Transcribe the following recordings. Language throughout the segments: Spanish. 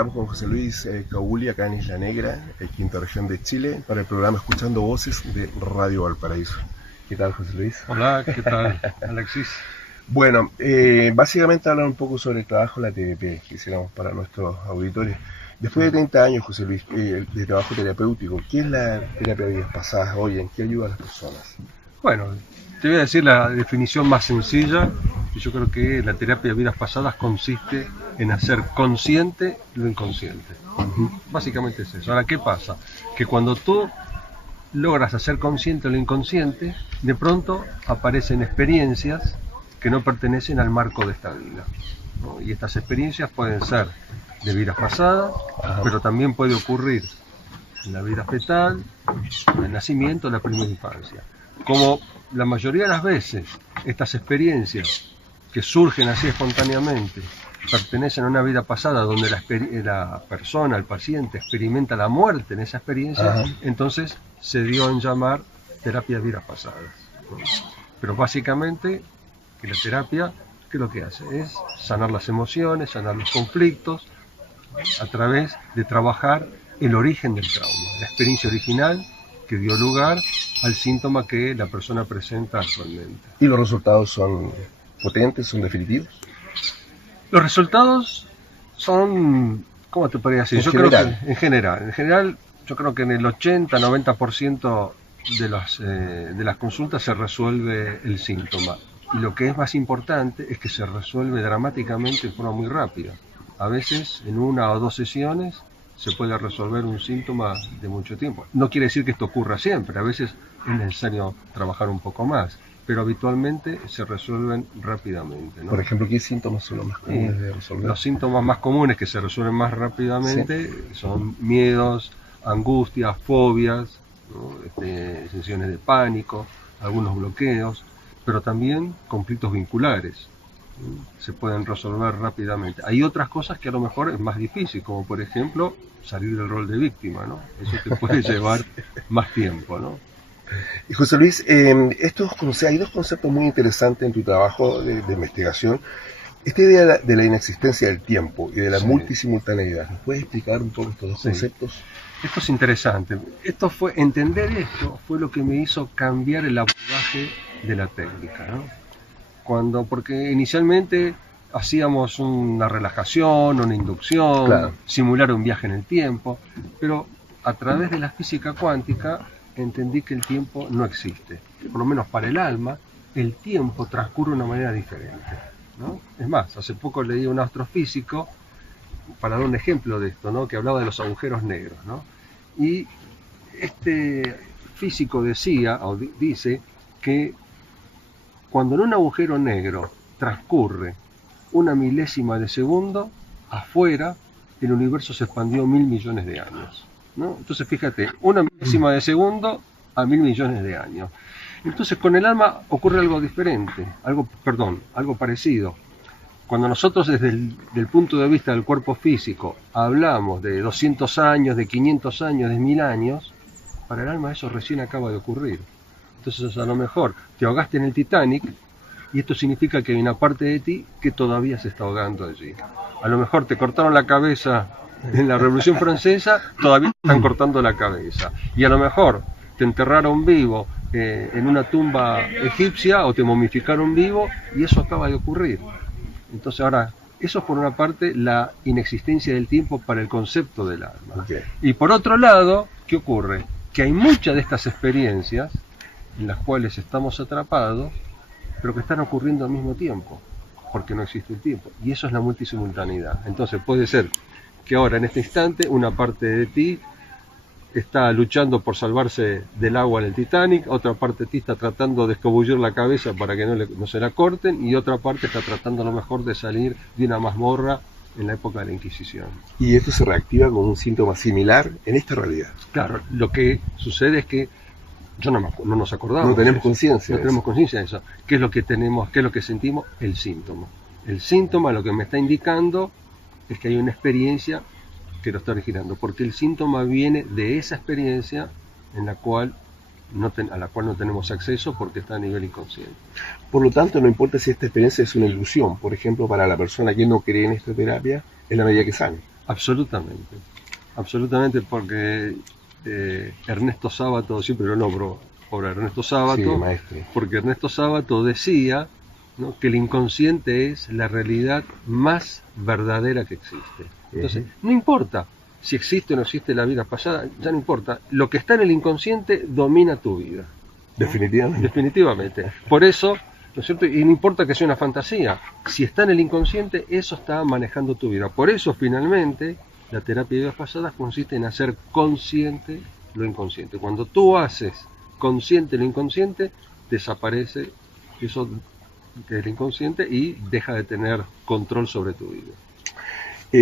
Estamos con José Luis Cauli acá en Isla Negra, quinta región de Chile, para el programa Escuchando Voces de Radio Valparaíso. ¿Qué tal, José Luis? Hola, ¿qué tal, Alexis? Bueno, básicamente hablar un poco sobre el trabajo de la TDP que hiciéramos para nuestros auditores. Después de 30 años, José Luis, de trabajo terapéutico, ¿qué es la terapia de vidas pasadas hoy? ¿En qué ayuda a las personas? Bueno, te voy a decir la definición más sencilla. Yo creo que la terapia de vidas pasadas consiste en hacer consciente lo inconsciente. Básicamente es eso. Ahora, ¿qué pasa? Que cuando tú logras hacer consciente lo inconsciente, de pronto aparecen experiencias que no pertenecen al marco de esta vida, ¿no? Y estas experiencias pueden ser de vidas pasadas, pero también puede ocurrir en la vida fetal, en el nacimiento, en la primera infancia. Como la mayoría de las veces estas experiencias que surgen así espontáneamente pertenecen a una vida pasada donde la persona, el paciente, experimenta la muerte en esa experiencia, entonces se dio en llamar terapia de vidas pasadas. Pero básicamente que la terapia, ¿qué es lo que hace? Es sanar las emociones, sanar los conflictos, a través de trabajar el origen del trauma, la experiencia original que dio lugar al síntoma que la persona presenta actualmente. ¿Y los resultados son potentes, son definitivos? Los resultados son, ¿cómo te podría decir? Creo que en general, yo creo que en el 80-90% de las consultas se resuelve el síntoma. Y lo que es más importante es que se resuelve dramáticamente de forma muy rápida. A veces, en 1 o 2 sesiones, se puede resolver un síntoma de mucho tiempo. No quiere decir que esto ocurra siempre, a veces es necesario trabajar un poco más, pero habitualmente se resuelven rápidamente, ¿no? Por ejemplo, ¿qué síntomas son los más comunes de resolver? Los síntomas más comunes que se resuelven más rápidamente son miedos, angustias, fobias, ¿no? Sensaciones de pánico, algunos bloqueos, pero también conflictos vinculares. Se pueden resolver rápidamente. Hay otras cosas que a lo mejor es más difícil, como por ejemplo salir del rol de víctima, ¿no? Eso te puede llevar más tiempo, ¿no? Y José Luis, hay 2 conceptos muy interesantes en tu trabajo de investigación. Esta idea de la inexistencia del tiempo y de la multisimultaneidad. ¿Nos puedes explicar un poco estos 2 conceptos? Esto es interesante. Entender esto fue lo que me hizo cambiar el abordaje de la técnica, ¿no? Porque inicialmente hacíamos una relajación, una inducción, simular un viaje en el tiempo, pero a través de la física cuántica entendí que el tiempo no existe. Por lo menos para el alma, el tiempo transcurre de una manera diferente, ¿no? Es más, hace poco leí a un astrofísico, para dar un ejemplo de esto, ¿no? Que hablaba de los agujeros negros, ¿no? Y este físico dice que cuando en un agujero negro transcurre 1 milésima de segundo, afuera el universo se expandió 1.000 millones de años, ¿no? Entonces fíjate, 1 milésima de segundo a 1.000 millones de años. Entonces con el alma ocurre algo diferente, algo parecido. Cuando nosotros desde el punto de vista del cuerpo físico hablamos de 200 años, de 500 años, de 1.000 años, para el alma eso recién acaba de ocurrir. Entonces a lo mejor te ahogaste en el Titanic y esto significa que hay una parte de ti que todavía se está ahogando allí. A lo mejor te cortaron la cabeza en la Revolución Francesa, todavía te están cortando la cabeza. Y a lo mejor te enterraron vivo en una tumba egipcia o te momificaron vivo y eso acaba de ocurrir. Entonces ahora, eso es por una parte la inexistencia del tiempo para el concepto del alma. Y por otro lado, ¿qué ocurre? Que hay muchas de estas experiencias en las cuales estamos atrapados, pero que están ocurriendo al mismo tiempo, porque no existe el tiempo. Y eso es la multisimultaneidad. Entonces puede ser que ahora, en este instante, una parte de ti está luchando por salvarse del agua en el Titanic, otra parte de ti está tratando de escabullir la cabeza para que no se la corten, y otra parte está tratando a lo mejor de salir de una mazmorra en la época de la Inquisición. Y esto se reactiva con un síntoma similar en esta realidad. Claro, lo que sucede es que no nos acordamos. No tenemos conciencia. No tenemos conciencia de eso. ¿Qué es lo que tenemos? ¿Qué es lo que sentimos? El síntoma. El síntoma lo que me está indicando es que hay una experiencia que lo está originando, porque el síntoma viene de esa experiencia a la cual no tenemos acceso porque está a nivel inconsciente. Por lo tanto, no importa si esta experiencia es una ilusión, por ejemplo, para la persona que no cree en esta terapia, en la medida que sane. Absolutamente, absolutamente, porque Ernesto Sábato, siempre lo nombro por Ernesto Sí, Sábato, maestro. porque Ernesto Sábato decía, ¿no?, que el inconsciente es la realidad más verdadera que existe. Entonces, no importa si existe o no existe la vida pasada, ya no importa. Lo que está en el inconsciente domina tu vida. Definitivamente. Definitivamente. Por eso, ¿no es cierto? Y no importa que sea una fantasía, si está en el inconsciente, eso está manejando tu vida. Por eso, finalmente, la terapia de vidas pasadas consiste en hacer consciente lo inconsciente. Cuando tú haces consciente lo inconsciente, desaparece eso del inconsciente y deja de tener control sobre tu vida.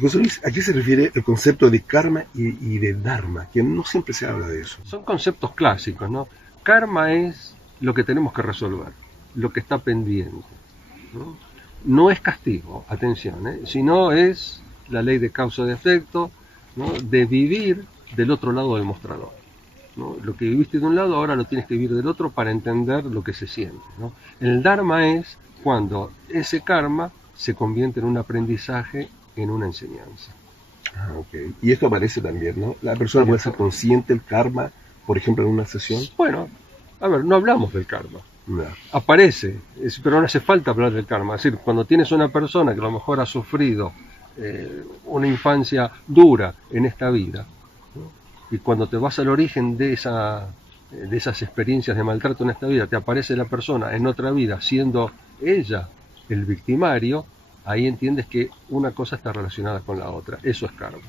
José Luis, ¿a qué se refiere el concepto de karma y de dharma? Que no siempre se habla de eso. Son conceptos clásicos, ¿no? Karma es lo que tenemos que resolver, lo que está pendiente, ¿no? No es castigo, atención, sino es la ley de causa y de efecto, ¿no?, de vivir del otro lado del mostrador, ¿no? Lo que viviste de un lado ahora lo tienes que vivir del otro para entender lo que se siente, ¿no? El dharma es cuando ese karma se convierte en un aprendizaje, en una enseñanza. Ah, ok. Y esto aparece también, ¿no? La persona puede ser consciente del karma, por ejemplo, en una sesión. Bueno, a ver, no hablamos del karma. No. Aparece, pero no hace falta hablar del karma. Es decir, cuando tienes una persona que a lo mejor ha sufrido una infancia dura en esta vida, ¿no?, y cuando te vas al origen de esas experiencias de maltrato en esta vida, te aparece la persona en otra vida siendo ella el victimario, ahí entiendes que una cosa está relacionada con la otra. Eso es karma.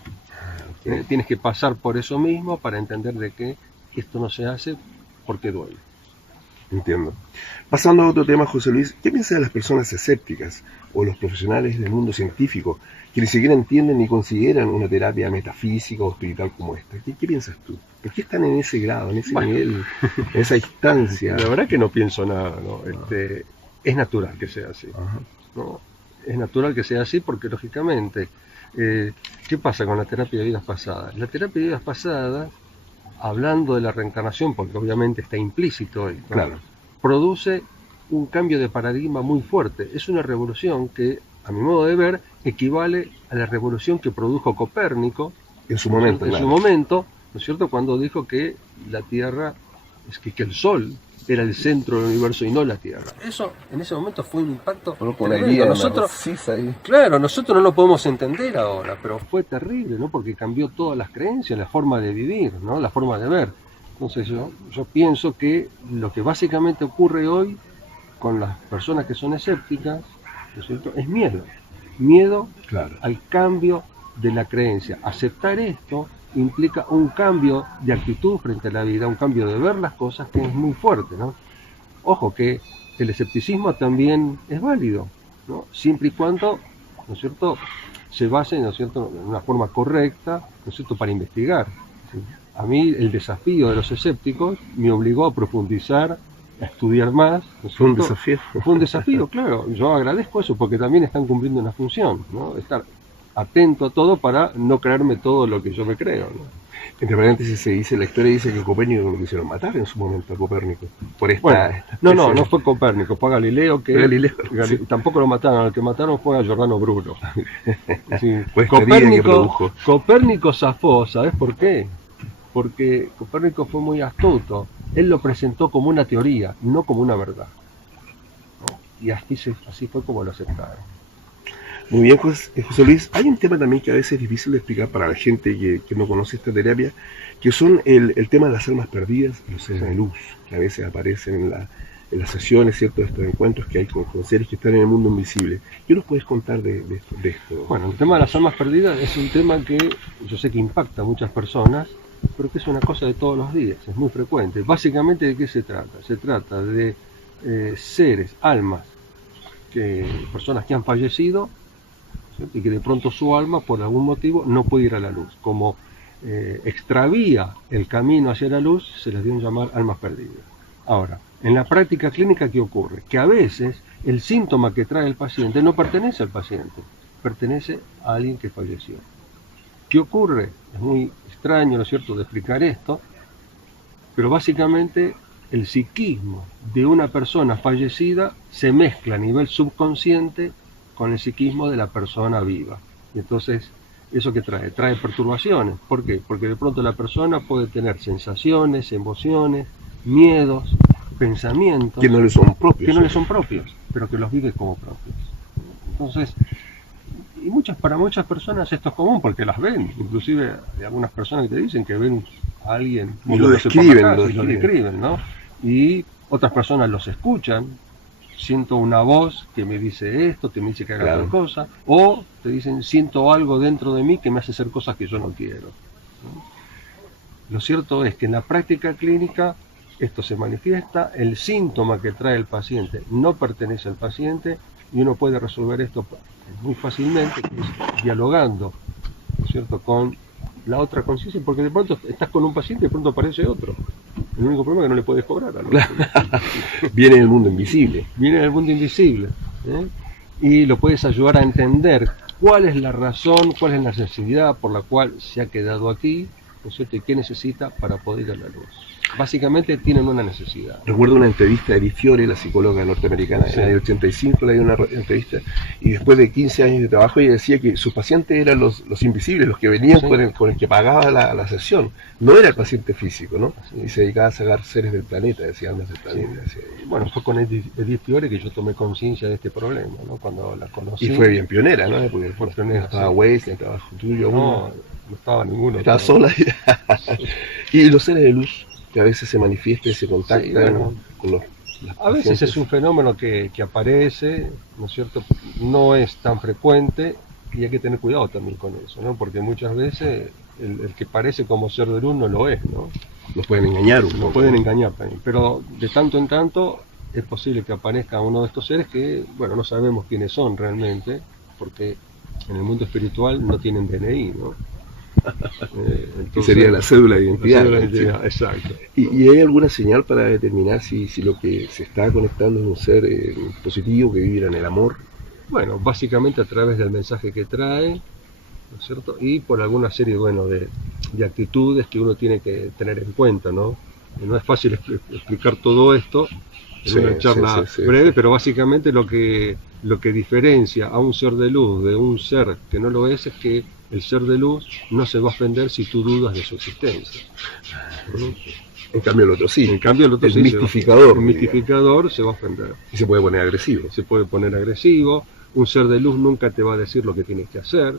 Tienes que pasar por eso mismo para entender de que esto no se hace porque duele. Entiendo. Pasando a otro tema, José Luis, ¿qué piensas de las personas escépticas o los profesionales del mundo científico que ni siquiera entienden ni consideran una terapia metafísica o espiritual como esta? ¿Qué piensas tú? ¿Por qué están en ese grado, en ese nivel, en esa instancia? La verdad que no pienso nada, ¿no? Es natural que sea así, ¿no? Es natural que sea así porque, lógicamente, ¿qué pasa con la terapia de vidas pasadas? La terapia de vidas pasadas, hablando de la reencarnación, porque obviamente está implícito esto, Claro. produce un cambio de paradigma muy fuerte. Es una revolución que, a mi modo de ver, equivale a la revolución que produjo Copérnico En su momento, en claro. su momento, ¿no es cierto?, cuando dijo que la Tierra, que el Sol era el centro del universo y no la Tierra. Eso en ese momento fue un impacto tremendo. Claro, nosotros no lo podemos entender ahora, pero fue terrible, ¿no? Porque cambió todas las creencias, la forma de vivir, ¿no?, la forma de ver. Entonces yo pienso que lo que básicamente ocurre hoy con las personas que son escépticas, ¿no es cierto?, es miedo. Miedo, claro, al cambio de la creencia. Aceptar esto implica un cambio de actitud frente a la vida, un cambio de ver las cosas que es muy fuerte, ¿no? Ojo que el escepticismo también es válido, ¿no?, siempre y cuando, ¿no es cierto?, se base, ¿no es cierto?, en una forma correcta, ¿no es cierto?, para investigar. A mí el desafío de los escépticos me obligó a profundizar, a estudiar más, ¿no es cierto? Fue un desafío. Fue un desafío, claro. Yo agradezco eso porque también están cumpliendo una función, ¿no? Estar atento a todo para no creerme todo lo que yo me creo, ¿no? Entre paréntesis se dice, la historia dice que Copérnico lo quisieron matar en su momento a Copérnico. Por esta, bueno, no fue Copérnico, fue Galileo que sí. tampoco lo mataron, al que mataron fue a Giordano Bruno. Sí. Pues Copérnico zafó, ¿sabes por qué? Porque Copérnico fue muy astuto. Él lo presentó como una teoría, no como una verdad, ¿no? Y así fue como lo aceptaron. Muy bien, José Luis. Hay un tema también que a veces es difícil de explicar para la gente que no conoce esta terapia, que son el tema de las almas perdidas y los seres de luz, que a veces aparecen en las sesiones, ¿cierto?, de estos encuentros que hay con seres que están en el mundo invisible. ¿Qué nos puedes contar de esto? Bueno, el tema de las almas perdidas es un tema que yo sé que impacta a muchas personas, pero que es una cosa de todos los días, es muy frecuente. Básicamente, ¿de qué se trata? Se trata de seres, almas, personas que han fallecido, ¿cierto?, y que de pronto su alma, por algún motivo, no puede ir a la luz. Como extravía el camino hacia la luz, se les dio a llamar almas perdidas. Ahora, en la práctica clínica, ¿qué ocurre? Que a veces el síntoma que trae el paciente no pertenece al paciente, pertenece a alguien que falleció. ¿Qué ocurre? Es muy extraño, ¿no es cierto?, de explicar esto, pero básicamente el psiquismo de una persona fallecida se mezcla a nivel subconsciente con el psiquismo de la persona viva. Y entonces ¿Eso qué trae? Trae perturbaciones. ¿Por qué? Porque de pronto la persona puede tener sensaciones, emociones, miedos, pensamientos Que no le son propios. que no le son propios, pero que los vive como propios. Entonces, para muchas personas esto es común porque las ven, inclusive hay algunas personas que te dicen que ven a alguien y lo moviéndose por la describen, calle, y lo describen, ¿no? Y otras personas los escuchan, siento una voz que me dice esto, que me dice que haga Claro. tal cosa, o te dicen siento algo dentro de mí que me hace hacer cosas que yo no quiero, ¿no? Lo cierto es que en la práctica clínica esto se manifiesta, el síntoma que trae el paciente no pertenece al paciente y uno puede resolver esto muy fácilmente, que es dialogando, ¿no es cierto?, con la otra conciencia, porque de pronto estás con un paciente y de pronto aparece otro. El único problema es que no le puedes cobrar al otro. Viene del mundo invisible. Viene del mundo invisible, ¿eh? Y lo puedes ayudar a entender cuál es la razón, cuál es la necesidad por la cual se ha quedado aquí, ¿no es cierto?, y qué necesita para poder ir a la luz. Básicamente tienen una necesidad. Recuerdo una entrevista de Edith Fiore, la psicóloga norteamericana, Sí. en el año 85 le dio una entrevista, y después de 15 años de trabajo ella decía que sus pacientes eran los invisibles, los que venían Sí. con el que pagaba la sesión, no era el paciente físico, ¿no? Y se dedicaba a sacar seres del planeta, decía, almas del planeta. Decía. Bueno, fue con Edith Fiore que yo tomé conciencia de este problema, ¿no? Cuando la conocí. Y fue bien pionera, ¿no? Porque Fue pionera, no estaba sí. Waze, ni trabajo tuyo, No estaba ninguno. estaba pero- sola. Y los seres de luz, que a veces se manifiesta y se contacta Sí, bueno. con las A veces pacientes. es un fenómeno que aparece, ¿no es cierto? No es tan frecuente y hay que tener cuidado también con eso, ¿no? Porque muchas veces el que parece como ser de luz no lo es, ¿no? Nos pueden engañar un poco. Nos pueden engañar también, pero de tanto en tanto es posible que aparezca uno de estos seres que, bueno, no sabemos quiénes son realmente, porque en el mundo espiritual no tienen DNI, ¿no? Que Entonces, sería la cédula de la identidad. cédula de ¿no? identidad, exacto. ¿Y hay alguna señal para determinar si lo que se está conectando es un ser positivo que vibra en el amor? Bueno, básicamente a través del mensaje que trae, ¿no es cierto? Y por alguna serie, bueno, de actitudes que uno tiene que tener en cuenta, ¿no? No es fácil explicar todo esto en Sí, una charla sí, breve, sí. pero básicamente lo que diferencia a un ser de luz de un ser que no lo es que el ser de luz no se va a ofender si tú dudas de su existencia. ¿No? En cambio el otro sí. En cambio el otro el sí mistificador. el mistificador se va a ofender. Y se puede poner agresivo. Se puede poner agresivo, un ser de luz nunca te va a decir lo que tienes que hacer,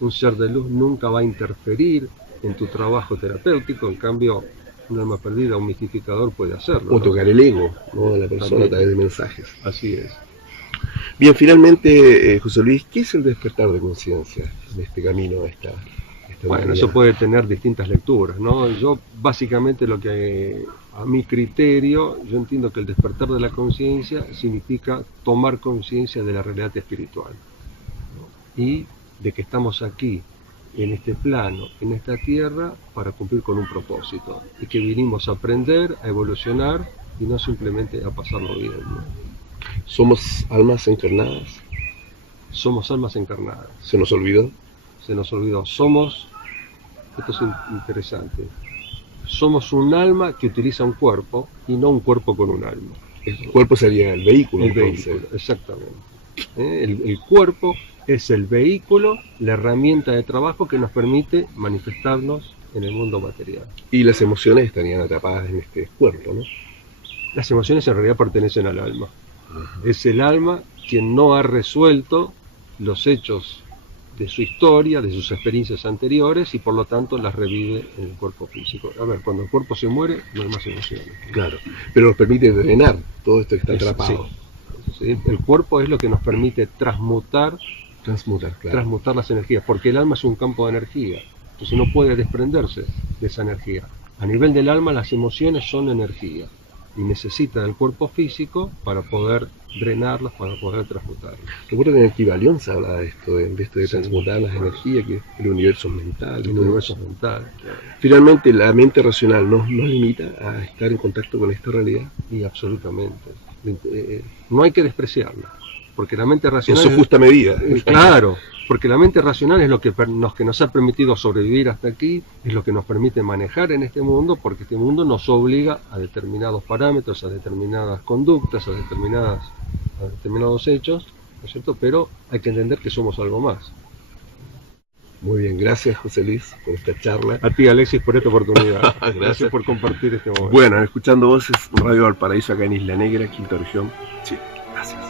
un ser de luz nunca va a interferir en tu trabajo terapéutico, en cambio un alma perdida, un mistificador puede hacerlo, O ¿no? tocar el ego, ¿no? de la persona También. a través de mensajes. Así es. Bien, finalmente, José Luis, ¿qué es el despertar de conciencia en este camino a esta Bueno, humanidad? eso puede tener distintas lecturas, ¿no? Yo básicamente lo que a mi criterio, yo entiendo que el despertar de la conciencia significa tomar conciencia de la realidad espiritual, ¿no? Y de que estamos aquí, en este plano, en esta tierra, para cumplir con un propósito. Y que vinimos a aprender, a evolucionar y no simplemente a pasarlo bien, ¿no? ¿Somos almas encarnadas? Somos almas encarnadas. ¿Se nos olvidó? Se nos olvidó. Somos, esto es interesante, somos un alma que utiliza un cuerpo y no un cuerpo con un alma. El cuerpo sería el vehículo, El entonces. vehículo, exactamente. El cuerpo es el vehículo, la herramienta de trabajo que nos permite manifestarnos en el mundo material. Y las emociones estarían atrapadas en este cuerpo, ¿no? Las emociones en realidad pertenecen al alma. Es el alma quien no ha resuelto los hechos de su historia, de sus experiencias anteriores y por lo tanto las revive en el cuerpo físico. A ver, cuando el cuerpo se muere no hay más emociones. Claro. Pero nos permite drenar todo esto que está atrapado. Sí. El cuerpo es lo que nos permite transmutar Transmutar, las energías, porque el alma es un campo de energía, entonces no puede desprenderse de esa energía. A nivel del alma las emociones son energía y necesita del cuerpo físico para poder drenarlas, para poder transmutarlas. Recuerdo que en el Kybalión se habla de esto, de Sí. transmutar las energías, que el universo es mental. El universo es mental. Finalmente, la mente racional nos limita a estar en contacto con esta realidad. Y absolutamente. No hay que despreciarla, porque la mente En racional... su justa medida. Claro, porque la mente racional es lo que nos ha permitido sobrevivir hasta aquí, es lo que nos permite manejar en este mundo, porque este mundo nos obliga a determinados parámetros, a determinadas conductas, a determinados hechos, ¿no es cierto? Pero hay que entender que somos algo más. Muy bien, gracias José Luis por esta charla. A ti, Alexis, por esta oportunidad. Gracias por compartir este momento. Bueno, escuchando voces, Radio Valparaíso acá en Isla Negra, quinta región, Chile. Gracias.